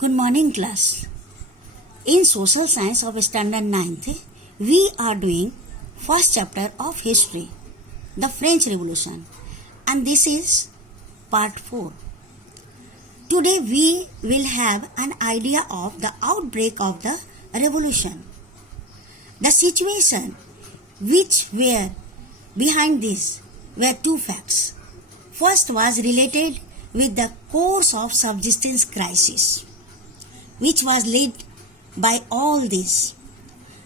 Good morning, class. In Social Science of Standard 9th, we are doing first chapter of History, the French Revolution, and this is part 4. Today we will have an idea of the outbreak of the revolution. The situation which were behind this were two facts. First was related with the course of subsistence crisis, which was led by all this.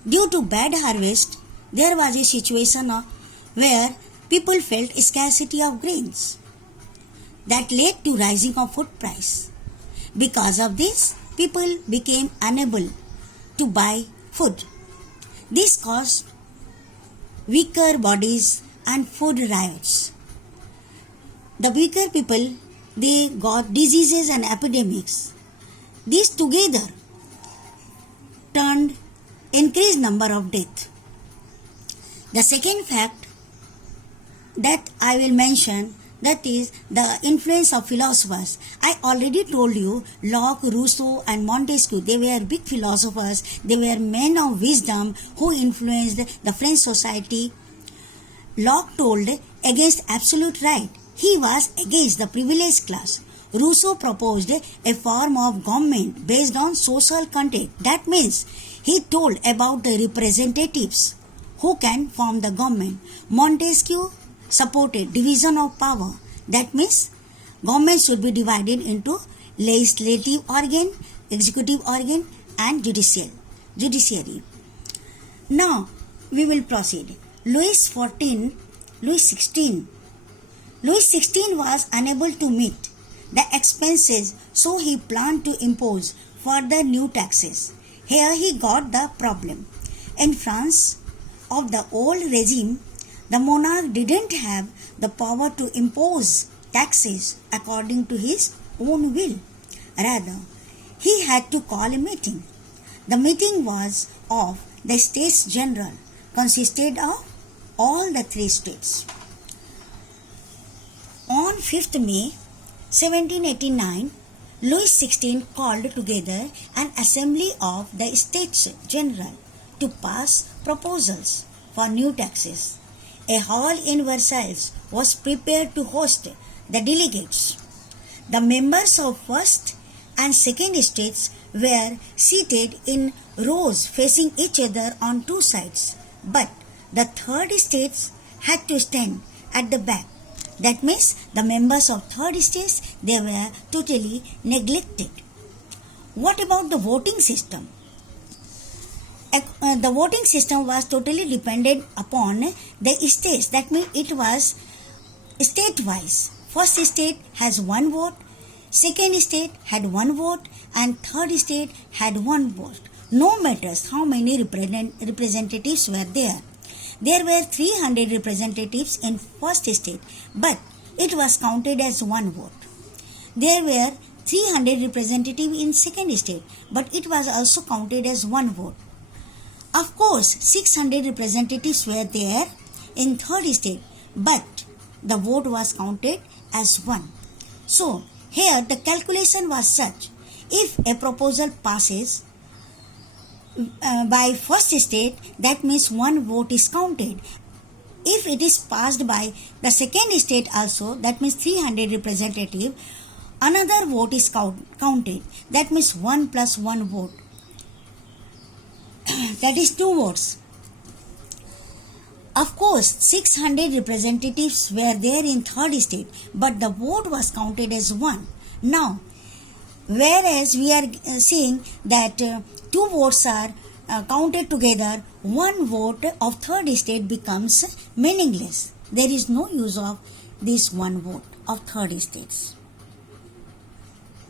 Due to bad harvest, there was a situation where people felt scarcity of grains. That led to rising of food price. Because of this, people became unable to buy food. This caused weaker bodies and food riots. The weaker people, they got diseases and epidemics. These together turned increased number of deaths. The second fact that I will mention, that is the influence of philosophers. I already told you Locke, Rousseau and Montesquieu, they were big philosophers. They were men of wisdom who influenced the French society. Locke told against absolute right. He was against the privileged class. Rousseau proposed a form of government based on social content. That means he told about the representatives who can form the government. Montesquieu supported division of power. That means government should be divided into legislative organ, executive organ and judiciary. Now we will proceed. Louis XVI was unable to meet the expenses, so he planned to impose further new taxes. Here he got the problem. In France of the old regime, the monarch didn't have the power to impose taxes according to his own will. Rather, he had to call a meeting. The meeting was of the States General, consisted of all the three states. On 5th May 1789, Louis XVI called together an assembly of the States General to pass proposals for new taxes. A hall in Versailles was prepared to host the delegates. The members of first and second states were seated in rows facing each other on two sides, but the third states had to stand at the back. That means the members of third states, they were totally neglected. What about the voting system? The voting system was totally dependent upon the states. That means it was state-wise. First state has one vote, second state had one vote, and third state had one vote. No matters how many representatives were there. There were 300 representatives in first state, but it was counted as one vote. There were 300 representatives in second state, but it was also counted as one vote. Of course, 600 representatives were there in third state, but the vote was counted as one. So, here the calculation was such: if a proposal passes by first state, that means one vote is counted. If it is passed by the second state also, that means 300 representative, another vote is counted. That means 1 plus 1 vote. That is 2 votes. Of course, 600 representatives were there in third state, but the vote was counted as 1. Now, whereas we are seeing that 2 votes are counted together, 1 vote of third state becomes meaningless. There is no use of this 1 vote of third states.